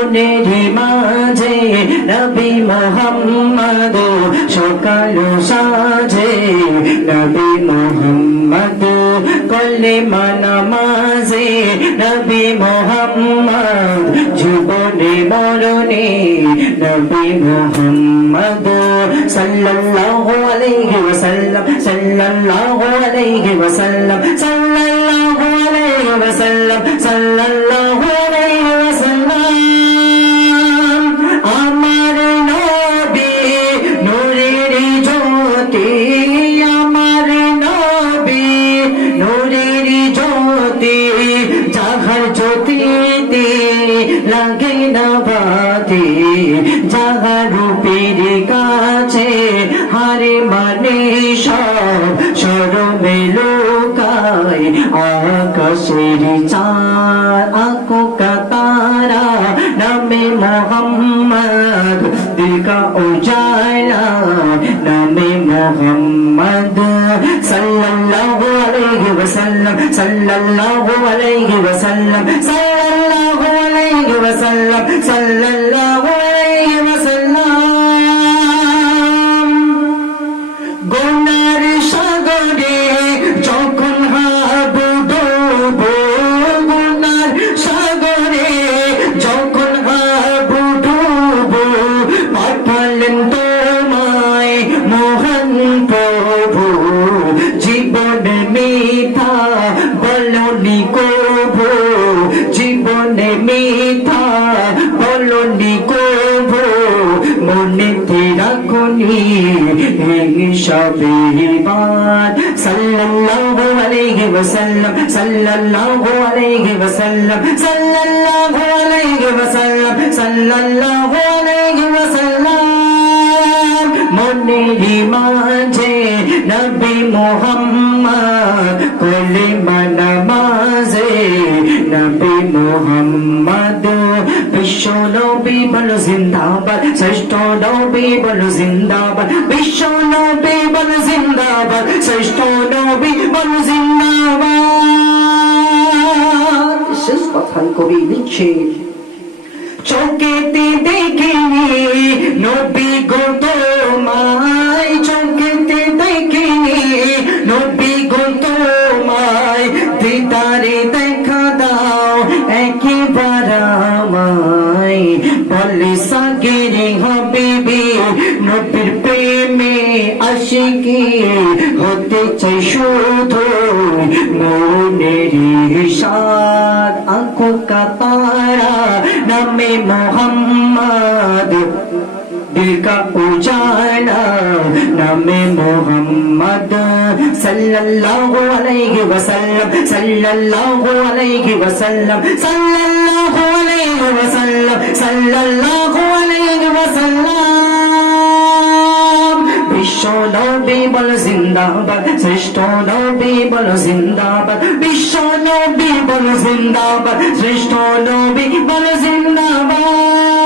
মনের মাঝে নবী মোহাম্মদ সকাল সাজে নবী মোহাম্মদ কলে মানামাজে নবী মোহাম্মদ জীবনে মরণে, নবী মোহাম্মদ সাল্লাল্লাহু আলাইহি ওয়াসাল্লাম, সাল্লাল্লাহু আলাইহি ওয়াসাল্লাম, সাল্লাল্লাহু আলাইহি ওয়াসাল্লাম, সাল্লাল্লাহু লাগে না বাতি যাহার রূপের কাছে, হারে মানে সব সরমে লোকায়, আকাশের চার আঁকো কাতারা নামে মোহাম্মদ দিকা উজালা, নামে মোহাম্মদ। সাল্লাল্লাহু আলাইহি ওয়াসাল্লাম, সাল্লাল্লাহু আলাইহি ওয়াসাল্লাম, সাল্লাল্লাহু আলাইহি ওয়াসাল্লাম সাল্লাল্লাহু আলাইহি জীবনে মিথা বলনি কভু মনে রাখনি হিসাবে বাদ। সাল্লাল্লাহু আলাইহি ওয়াসাল্লাম, সাল্লাল্লাহু আলাইহি ওয়াসাল্লাম, সাল্লাল্লাহু আলাইহি ওয়াসাল্লাম, সাল্লাল্লাহু আলাইহি ওয়াসাল্লাম। মনের মাঝে নবী মোহাম্মদ কলিমা নামাজে নবী মোহাম্মদ বিশ্ব নবী বলো জিন্দাবাদ শ্রেষ্ঠ নবী বলো জিন্দাবাদ বিশ্ব নবী বলো জিন্দাবাদ শ্রেষ্ঠ নবী বলো জিন্দাবাদ শেষ কথায় কবি লিখছে। চোখেতে দেখিনি নবী গো তোমায়। চোখেতে দেখিনি নবী গো তোমায়। দিদারে দেখা দাও একবার আমায়। বলে সাগেরে হবিবি নবীর প্রেমে আশিকি হতে চাই শুধু মনের সাদ আঁখো কা তারা নামে মোহাম্মদ। का उजाला नामे मोहम्मद सल्लल्लाहु अलैहि वसल्लम सल्लल्लाहु अलैहि वसल्लम सल्लल्लाहु अलैहि वसल्लम सल्लल्लाहु अलैहि वसल्लम বিশ্ব নবী বল জিন্দাবাদ শ্রেষ্ঠ নবী বল জিন্দাবাদ বিশ্ব নবী বল জিন্দাবাদ শ্রেষ্ঠ নবী বল জিন্দাবাদ